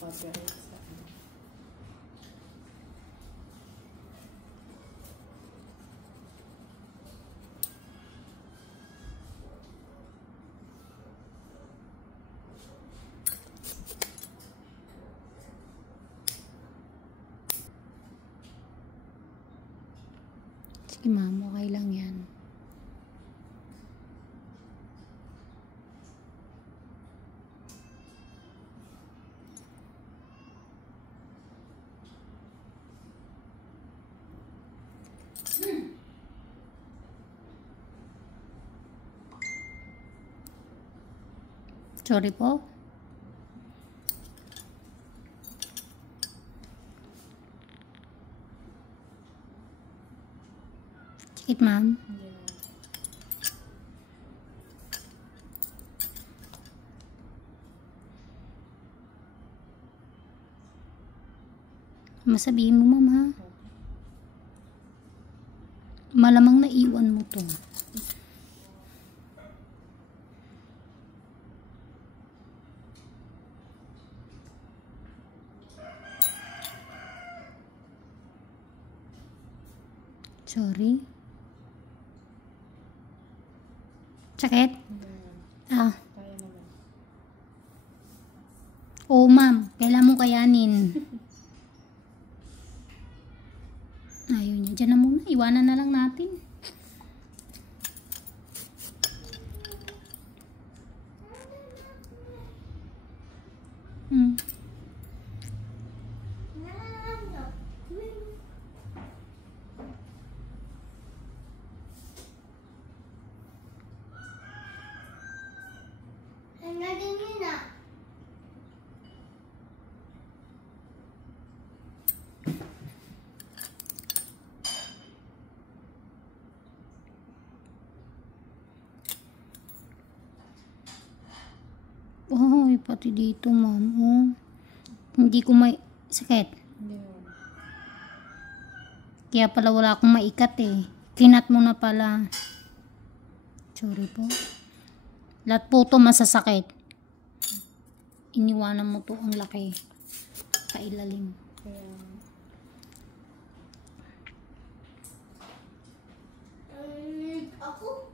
Copyright sa ano. Sige ma'am, okay lang yan. Sorry po. Sakit ma'am. Hindi na. Masabihin mo ma'am ha. Malamang naiwan mo to. Sorry. Sakit? Hindi na. Ah. Kaya naman. Oo ma'am, kailan mo kayanin? Ayaw niya. Diyan na muna. Iwanan na lang natin. Oh, pati dito ma'am. Oh. Hindi ko may sakit. Hindi na. Kaya pala wala akong maikat eh. Kinat mo na pala. Sorry po. Lahat po ito masasakit. Iniwanan mo to ang laki. Kailalim. Kaya Ako?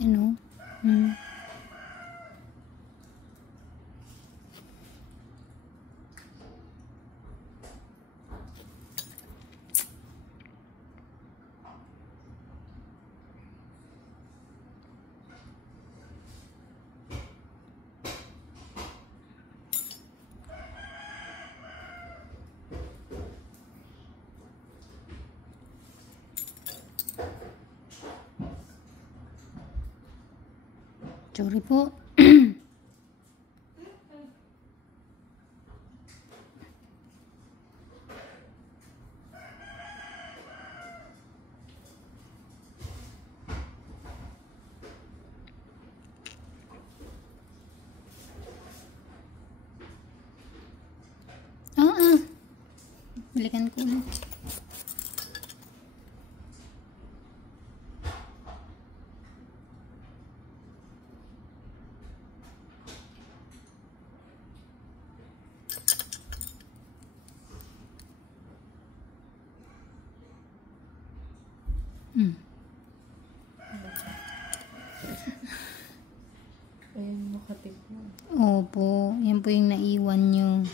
Yan o. Sorry po. Balikan ko ulit. ayun, makatik mo. Opo, yan po yung naiwan nyo.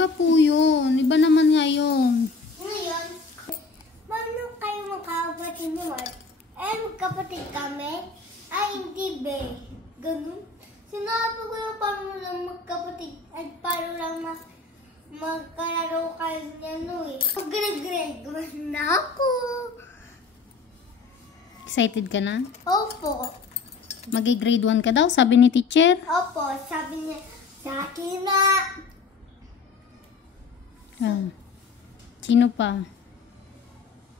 Iba po yun. Iba naman ngayon. Ngayon, paano kayo magkakapatid naman? Magkapatid kami? Ay, hindi be. Ganun. Sinabi ko yung paano lang magkapatid at paano lang magkalaro kayo niyan eh. Grade 1 na ako. Excited ka na? Opo. Magi-grade 1 ka daw, sabi ni teacher. Opo, sabi niya sa akin na. Ah. Sino pa?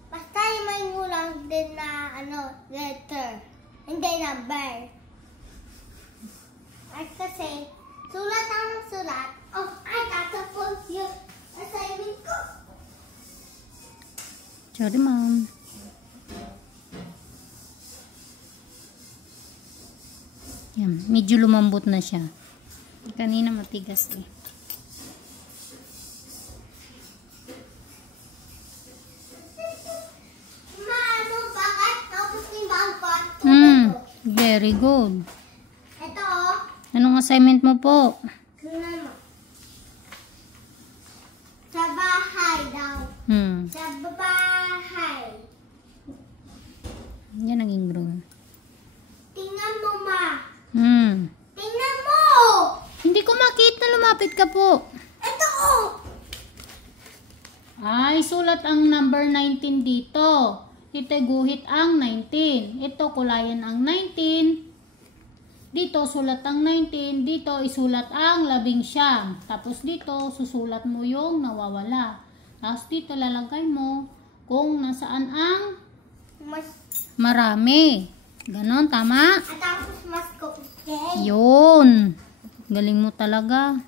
Basta yung may ngulang din na letter. Hindi number. At kasi, sulat ang sulat. Oh, ay, tatapos yung assignment ko. Sorry, ma'am. Yan, medyo lumambot na siya. Kanina matigas eh. Maano, bakit? Tapos ni Bangkot. Very good. Ito, oh. Anong assignment mo po? Tingnan mo. Sa bahay daw. Sa bahay. Yan ang ingrown. Tingnan mo, ma. Tingnan mo! Hindi ko makita, lumapit ka po. Ito, oh. Ay, sulat ang number 19 dito. Ito guhit ang 19. Ito kulayan ang 19. Dito sulat ang 19. Dito isulat ang 11. Tapos dito susulat mo yung nawawala. Tapos dito lalagay mo kung nasaan ang Mas, marami. Ganon, tama? at tapos mas okay. Yun. Galing mo talaga.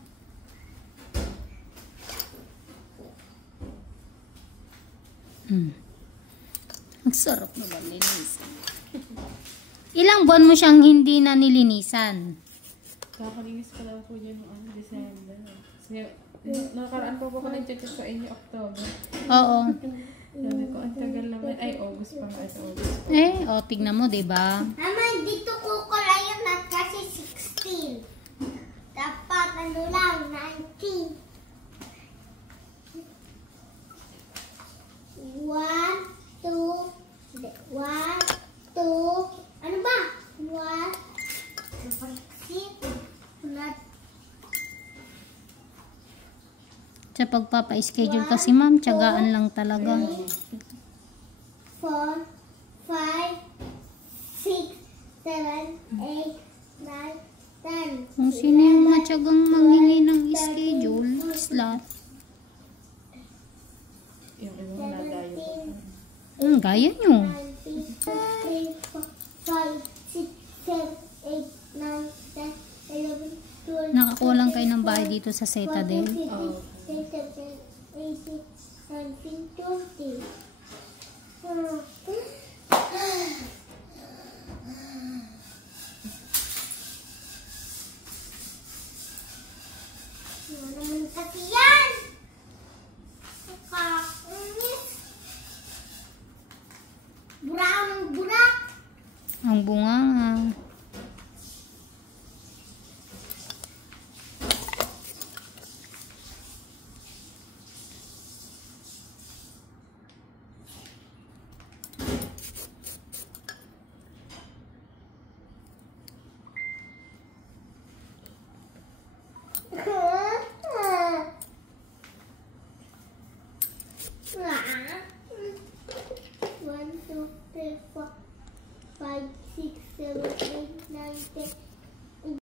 Ang sarap naman linisan. Ilang buwan mo siyang hindi na nilinisan? Kakalinis pa lang po dyan noong December. Nakaraan po ako nag-check sa inyo October. Oo. Sabi ko, ang tagal naman. Ay, August pa nga. August pa. Tignan mo, diba? Mama, dito ko kulayan at kasi 16. Dapat lang, 19. 1, 2, 1, 2, ano ba? 1, 6, Sa pagpapa-schedule kasi ma'am, tiyagaan lang talaga. 4, 5, 6, 7, 8, 9, 10. Kung sino yung matyagang manghingi ng schedule, slot. Yung ibang nadayo ko. Gaya nyo. 3, 4, 5, 6, 7, 8, 9, 10, 11, 12, Nakakuha lang kayo ng bahay dito sa Citadel. 14, 15,